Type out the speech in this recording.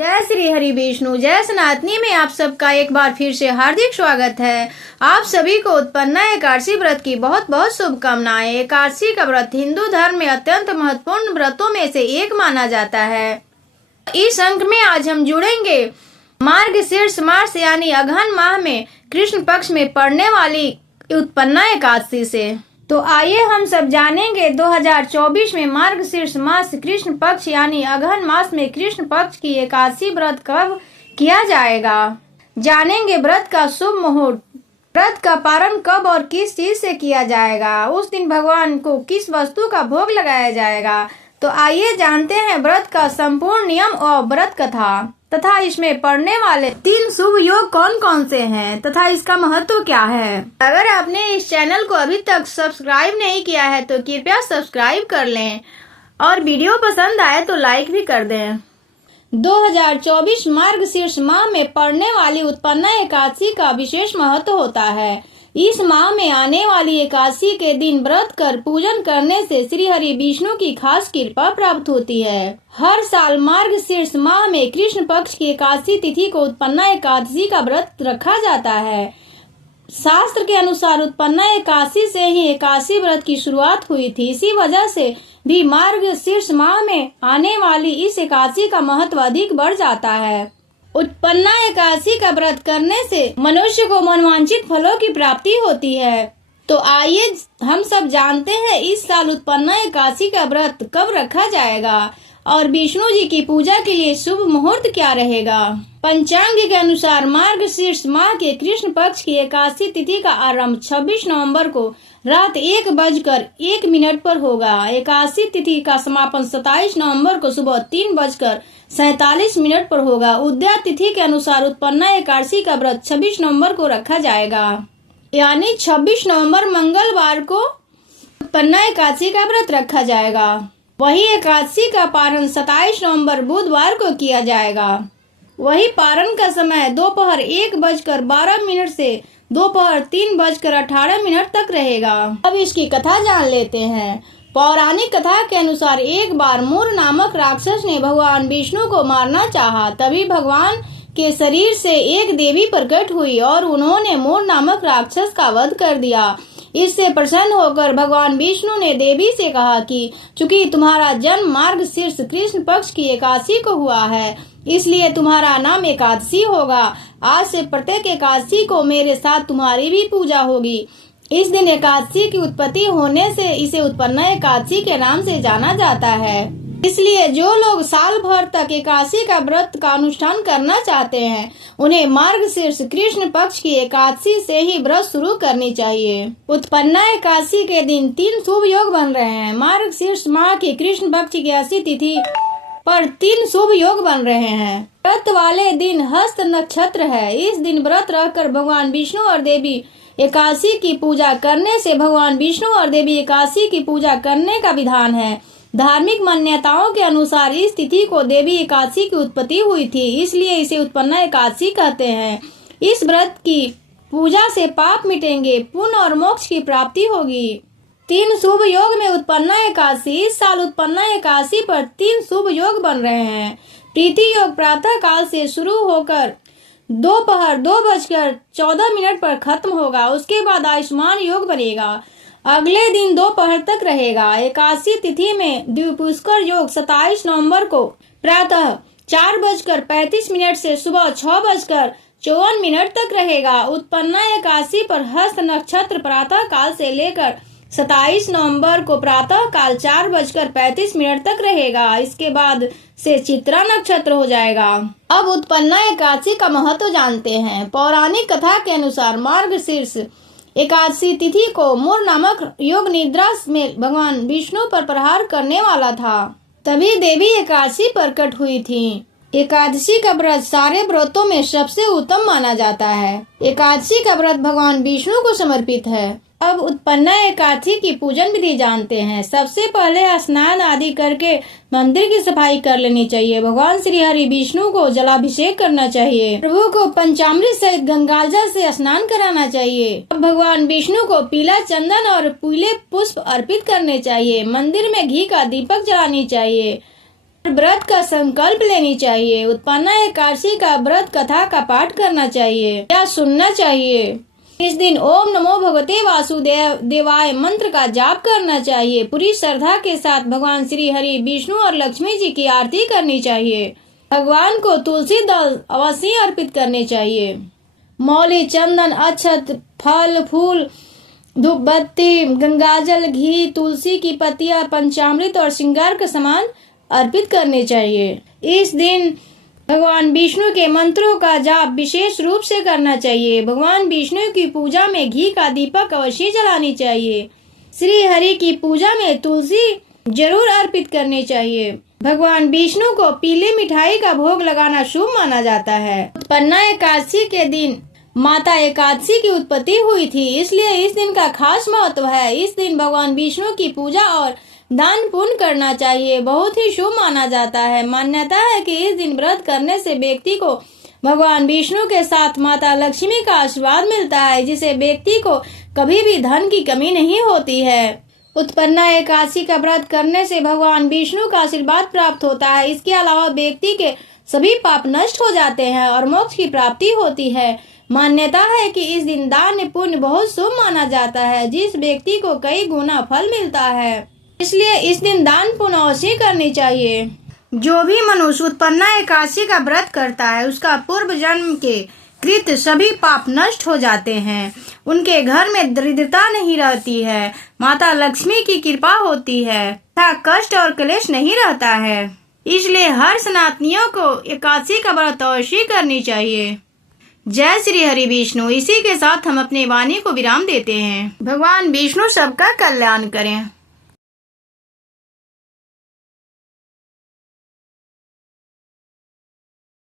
जय श्री हरि विष्णु जय सनातनी में आप सबका एक बार फिर से हार्दिक स्वागत है। आप सभी को उत्पन्ना एकादशी व्रत की बहुत बहुत शुभकामनाएं। एकादशी का व्रत हिंदू धर्म में अत्यंत महत्वपूर्ण व्रतों में से एक माना जाता है। इस अंक में आज हम जुड़ेंगे मार्गशीर्ष मास यानी अगहन माह में कृष्ण पक्ष में पड़ने वाली उत्पन्ना एकादशी से। तो आइए हम सब जानेंगे 2024 में मार्गशीर्ष मास कृष्ण पक्ष यानी अगहन मास में कृष्ण पक्ष की एकादशी व्रत कब किया जाएगा। जानेंगे व्रत का शुभ मुहूर्त, व्रत का पारण कब और किस चीज से किया जाएगा, उस दिन भगवान को किस वस्तु का भोग लगाया जाएगा। तो आइए जानते हैं व्रत का संपूर्ण नियम और व्रत कथा तथा इसमें पढ़ने वाले 3 शुभ योग कौन कौन से हैं तथा इसका महत्व क्या है। अगर आपने इस चैनल को अभी तक सब्सक्राइब नहीं किया है तो कृपया सब्सक्राइब कर लें और वीडियो पसंद आए तो लाइक भी कर दें। 2024 मार्गशीर्ष माह में पड़ने वाली उत्पन्ना एकादशी का विशेष महत्व होता है। इस माह में आने वाली एकादशी के दिन व्रत कर पूजन करने से श्री हरि विष्णु की खास कृपा प्राप्त होती है। हर साल मार्गशीर्ष माह में कृष्ण पक्ष की एकादशी तिथि को उत्पन्ना एकादशी का व्रत रखा जाता है। शास्त्र के अनुसार उत्पन्ना एकादशी से ही एकादशी व्रत की शुरुआत हुई थी। इसी वजह से भी मार्गशीर्ष माह में आने वाली इस एकादशी का महत्व अधिक बढ़ जाता है। उत्पन्ना एकादशी का व्रत करने से मनुष्य को मनोवांछित फलों की प्राप्ति होती है। तो आइए हम सब जानते हैं इस साल उत्पन्ना एकादशी का व्रत कब रखा जाएगा और विष्णु जी की पूजा के लिए शुभ मुहूर्त क्या रहेगा। पंचांग के अनुसार मार्गशीर्ष माह के कृष्ण पक्ष की एकादशी तिथि का आरंभ 26 नवंबर को रात 1:01 पर होगा। एकादशी तिथि का समापन 27 नवंबर को सुबह 3:47 पर होगा। उदया तिथि के अनुसार उत्पन्ना एकादशी का व्रत 26 नवंबर को रखा जाएगा, यानी 26 नवंबर मंगलवार को उत्पन्ना एकादशी का व्रत रखा जाएगा। वही एकादशी का पारण 27 नवंबर बुधवार को किया जाएगा। वही पारण का समय दोपहर 1:12 से दोपहर 3:18 तक रहेगा। अब इसकी कथा जान लेते हैं। पौराणिक कथा के अनुसार एक बार मूर नामक राक्षस ने भगवान विष्णु को मारना चाहा। तभी भगवान के शरीर से एक देवी प्रकट हुई और उन्होंने मूर नामक राक्षस का वध कर दिया। इससे प्रसन्न होकर भगवान विष्णु ने देवी से कहा कि चूंकि तुम्हारा जन्म मार्गशीर्ष कृष्ण पक्ष की एकादशी को हुआ है, इसलिए तुम्हारा नाम एकादशी होगा। आज से प्रत्येक एकादशी को मेरे साथ तुम्हारी भी पूजा होगी। इस दिन एकादशी की उत्पत्ति होने से इसे उत्पन्ना एकादशी के नाम से जाना जाता है। इसलिए जो लोग साल भर तक एकादशी का व्रत का अनुष्ठान करना चाहते हैं, उन्हें मार्गशीर्ष कृष्ण पक्ष की एकादशी से ही व्रत शुरू करनी चाहिए। उत्पन्ना एकादशी के दिन 3 शुभ योग बन रहे हैं। मार्गशीर्ष माह की कृष्ण पक्ष की एकादशी तिथि पर 3 शुभ योग बन रहे हैं। व्रत वाले दिन हस्त नक्षत्र है। इस दिन व्रत रहकर भगवान विष्णु और देवी एकादशी की पूजा करने से भगवान विष्णु और देवी एकादशी की पूजा करने का विधान है। धार्मिक मान्यताओं के अनुसार इस तिथि को देवी एकादशी की उत्पत्ति हुई थी, इसलिए इसे उत्पन्ना एकादशी कहते हैं। इस व्रत की पूजा से पाप मिटेंगे, पुण्य और मोक्ष की प्राप्ति होगी। 3 शुभ योग में उत्पन्ना एकादशी। इस साल उत्पन्ना एकादशी पर 3 शुभ योग बन रहे हैं। प्रीति योग प्रातः काल से शुरू होकर दोपहर 2:14 पर खत्म होगा। उसके बाद आयुष्मान योग बनेगा, अगले दिन दोपहर तक रहेगा। एकादशी तिथि में द्विपुष्कर योग 27 नवंबर को प्रातः 4:35 से सुबह 6:54 तक रहेगा। उत्पन्ना एकादशी पर हस्त नक्षत्र प्रातः काल से लेकर 27 नवंबर को प्रातः काल 4:35 तक रहेगा। इसके बाद से चित्रा नक्षत्र हो जाएगा। अब उत्पन्ना एकादशी का महत्व जानते हैं। पौराणिक कथा के अनुसार मार्गशीर्ष एकादशी तिथि को मूर नामक योग निद्रा में भगवान विष्णु पर प्रहार करने वाला था, तभी देवी एकादशी प्रकट हुई थी। एकादशी का व्रत सारे व्रतों में सबसे उत्तम माना जाता है। एकादशी का व्रत भगवान विष्णु को समर्पित है। अब उत्पन्ना एकादशी की पूजन विधि जानते हैं। सबसे पहले स्नान आदि करके मंदिर की सफाई कर लेनी चाहिए। भगवान श्री हरि विष्णु को जलाभिषेक करना चाहिए। प्रभु को पंचामृत सहित गंगाजल से स्नान कराना चाहिए। अब भगवान विष्णु को पीला चंदन और पीले पुष्प अर्पित करने चाहिए। मंदिर में घी का दीपक जलानी चाहिए। व्रत का संकल्प लेनी चाहिए। उत्पन्ना एकादशी का व्रत कथा का पाठ करना चाहिए या सुनना चाहिए। इस दिन ओम नमो भगवते वासुदेवाय मंत्र का जाप करना चाहिए। पूरी श्रद्धा के साथ भगवान श्री हरि, विष्णु और लक्ष्मी जी की आरती करनी चाहिए। भगवान को तुलसी दल अवश्य अर्पित करने चाहिए। मौली, चंदन, अक्षत, फल फूल, धूप बत्ती, गंगाजल, घी, तुलसी की पत्तियां, पंचामृत और श्रृंगार का सामान अर्पित करने चाहिए। इस दिन भगवान विष्णु के मंत्रों का जाप विशेष रूप से करना चाहिए। भगवान विष्णु की पूजा में घी का दीपक अवश्य जलानी चाहिए। श्री हरि की पूजा में तुलसी जरूर अर्पित करनी चाहिए। भगवान विष्णु को पीली मिठाई का भोग लगाना शुभ माना जाता है। उत्पन्ना एकादशी के दिन माता एकादशी की उत्पत्ति हुई थी, इसलिए इस दिन का खास महत्व है। इस दिन भगवान विष्णु की पूजा और दान पुण्य करना चाहिए, बहुत ही शुभ माना जाता है। मान्यता है कि इस दिन व्रत करने से व्यक्ति को भगवान विष्णु के साथ माता लक्ष्मी का आशीर्वाद मिलता है, जिसे व्यक्ति को कभी भी धन की कमी नहीं होती है। उत्पन्ना एकादशी का व्रत करने से भगवान विष्णु का आशीर्वाद प्राप्त होता है। इसके अलावा व्यक्ति के सभी पाप नष्ट हो जाते हैं और मोक्ष की प्राप्ति होती है। मान्यता है कि इस दिन दान पुण्य बहुत शुभ माना जाता है, जिस व्यक्ति को कई गुना फल मिलता है, इसलिए इस दिन दान पुण्य अवश्य करनी चाहिए। जो भी मनुष्य उत्पन्ना एकादशी का व्रत करता है, उसका पूर्व जन्म के कृत सभी पाप नष्ट हो जाते हैं। उनके घर में दरिद्रता नहीं रहती है, माता लक्ष्मी की कृपा होती है तथा कष्ट और क्लेश नहीं रहता है। इसलिए हर सनातनियों को एकादशी का व्रत अवश्य करनी चाहिए। जय श्री हरि विष्णु। इसी के साथ हम अपने वाणी को विराम देते हैं। भगवान विष्णु सबका कल्याण करें।